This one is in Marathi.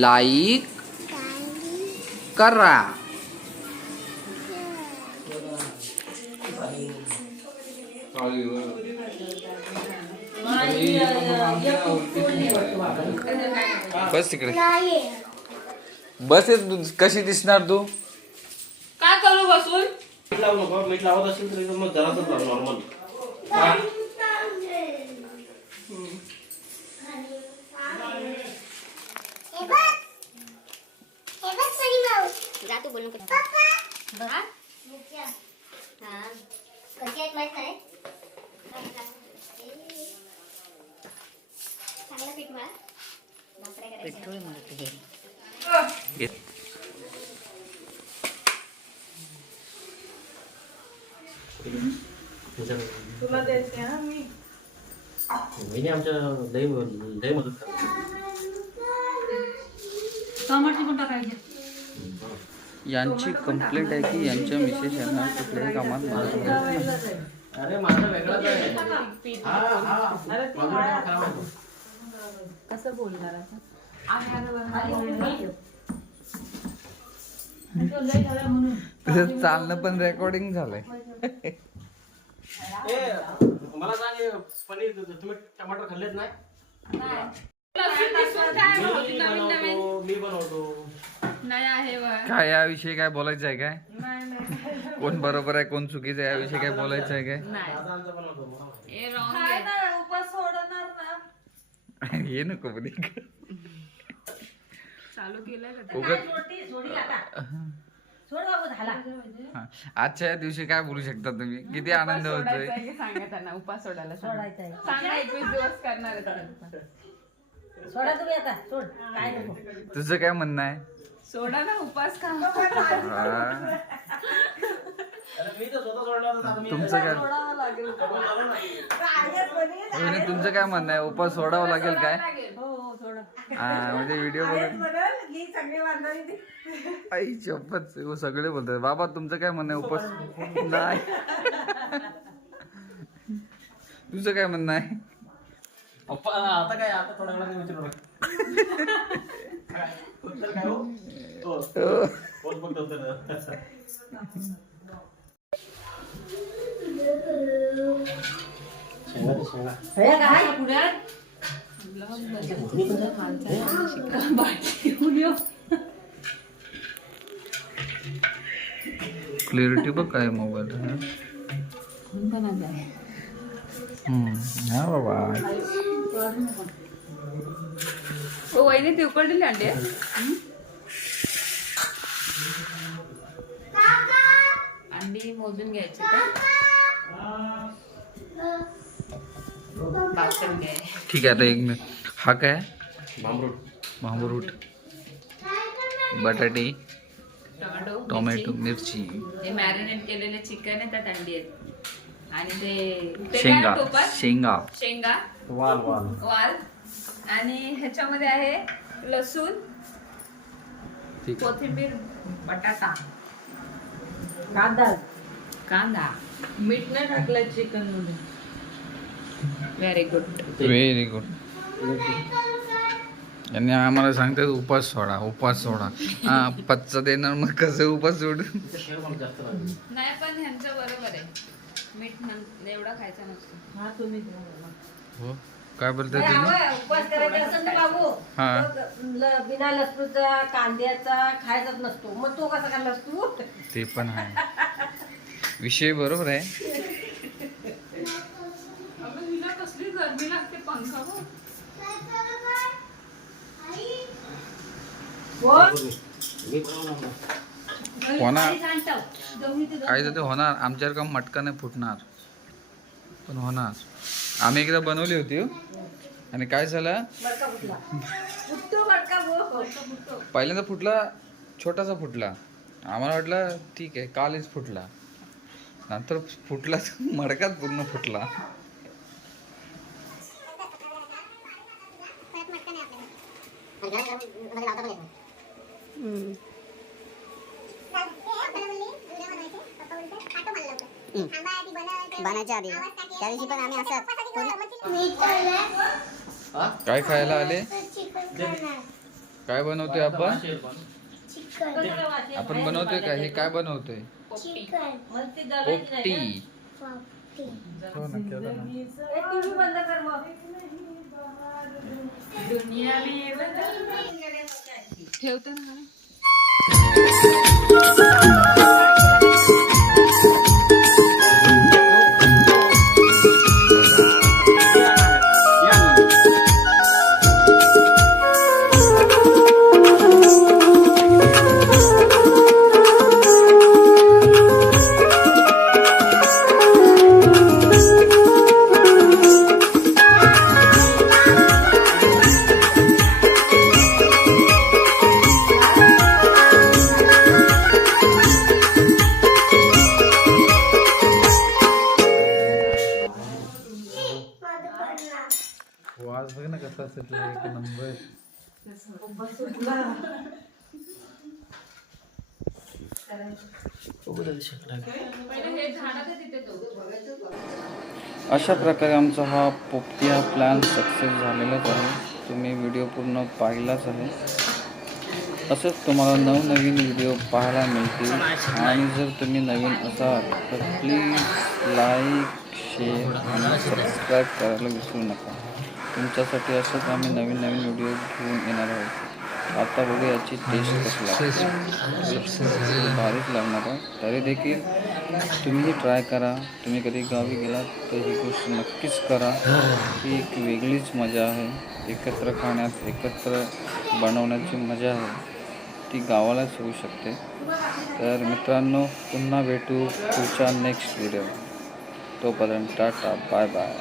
लाईक करा बस तिकडे. बस कशी दिसणार तू? काय करू बसून? मीठ लावू नको. मीठ लावत असेल तरी मग जरासच नॉर्मल जा तू बोलू नको हा? कशी आहेत माहीत नाही चांगलं पीठ मला. तुला देते हा. मी. मी आमच्या लई लई मदत करतो टमाटे पण टाकायचे. यांची कंप्लेंट आहे की यांच्या मिसेस यांना कुठल्याही कामात मदत करत नाही. अरे माझा वेगळाच आहे. हा हा. माझा वेगळा खराब आहे तो. कसं बोलणार आता? तुझं चालणं पण रेकॉर्डिंग झालंय. मला सांग पनीर तुम्ही टमाटर खाल्लेत नाही? मी बनवतो. नाही आहे बा. काय याविषयी काय बोलायचं आहे काय? कोण बरोबर आहे कोण चुकीचं आहे याविषयी काय बोलायचं आहे काय? हे. उपास सोडणार ना. हे नको बोली. चालू केलंय का उगत हा. आजच्या या दिवशी काय बोलू शकता तुम्ही? किती आनंद होतोय. सोडायचं आहे की सांगा त्यांना उपास सोडायला सोडायचा सांगा एकवीस दिवस करणार आहे त्यांना उपास. सोडा तुम्ही आता सोड. काय नको. तुझं काय म्हणणं आहे? सोडा ना उपास का हा. अरे मी तर स्वतः सोडला होता आता मी तुमचं काय? तुमचं काय म्हणणं आहे? उपास सोडावं लागेल काय? हो हो सोडा. हा म्हणजे व्हिडिओ बघून. आई शपथ हो, सगळे बोलतात. बाबा तुमचं काय म्हणणं आहे? उपास नाही. तुझं काय म्हणणं आहे? अप्पा, आता काय आता थोड्या वेळाने विचारू नका. काय? उत्तर काय? हो. कोण फक्त उत्तर शेंगा दे, शेंगा. हे काय क्लिअरिटी बघ काय मोबाईल. हा. बाबा. हो वहिनी ती उकडलेली अंडे अंडी मोजून घ्यायची ठीक आहे आता एक मिनिट हा काय? भांबरूट. भांबरूट बटाटे. टोमॅटो मिरची. हे मॅरिनेट केलेले चिकन आहे त्यात अंडी आहेत. आणि ते शेंगा? शेंगा. शेंगा. वाल वाल. वाल. आणि ह्याच्यामध्ये आहे लसूण ठीक आहे. कोथिंबीर बटाटा. कांदा. कांदा. मीठ नाही टाकलं चिकनमध्ये. व्हेरी गुड व्हेरी गुड यांनी आम्हाला सांगतात उपास सोडा उपास सोडा. हा पच्चा देणार मग कसं उपास सोड. नाही पण ह्यांचं बरोबर आहे. मीठ नं- एवढा खायचा नसतो. हा तुम्ही हो? काय बोलतात उपवास करायचा असेल ना बाबू. हा. बिना लसणूचा कांद्याचा खायचाच नसतो. मग तो कसा खाल्लास तू? ते पण आहे. विषय बरोबर आहे. हो. होणार. काय तर ते होणार. आमच्यावर का मटका नाही फुटणार. पण होणार. आम्ही एकदा बनवली होती हो. आणि काय झालं? पहिल्यांदा फुटला छोटासा फुटला. आम्हाला वाटलं ठीक आहे कालच फुटला. नंतर फुटला मडकाच पूर्ण फुटला. बनायच्या आधी. त्या दिवशी पण आम्ही असं काय खायला आले? काय बनवतोय आपण. आपण बनवतोय का? हे काय बनवतोय? मग ती दळायची पोपटी. नाही ना. हो। ठेवते ना. बघ एक नंबर. अशा प्रकारे आमचा हा पोपटिया प्लॅन सक्सेस झालेलाच आहे. तुम्ही व्हिडिओ पूर्ण पाहिलाच आहे. असंच तुम्हाला नवनवीन व्हिडिओ पाहायला मिळतील. आणि जर तुम्ही नवीन असाल तर प्लीज लाईक शेअर आणि सबस्क्राईब करायला विसरू नका. तुमच्यासाठी असंच आम्ही नवीन नवीन व्हिडिओ घेऊन येणार आहोत. आता बघू याची टेस्ट कशी लागते. भारीच लागणार आहे. तरी देखील तुम्हीही ट्राय करा. तुम्ही कधी गावी गेलात तर ही गोष्ट नक्कीच करा. ही एक वेगळीच मजा आहे. एकत्र खाण्यात एकत्र बनवण्याची मजा आहे. ती गावालाच होऊ शकते. तर मित्रांनो पुन्हा भेटू पुढच्या नेक्स्ट व्हिडिओ तोपर्यंत टाटा बाय बाय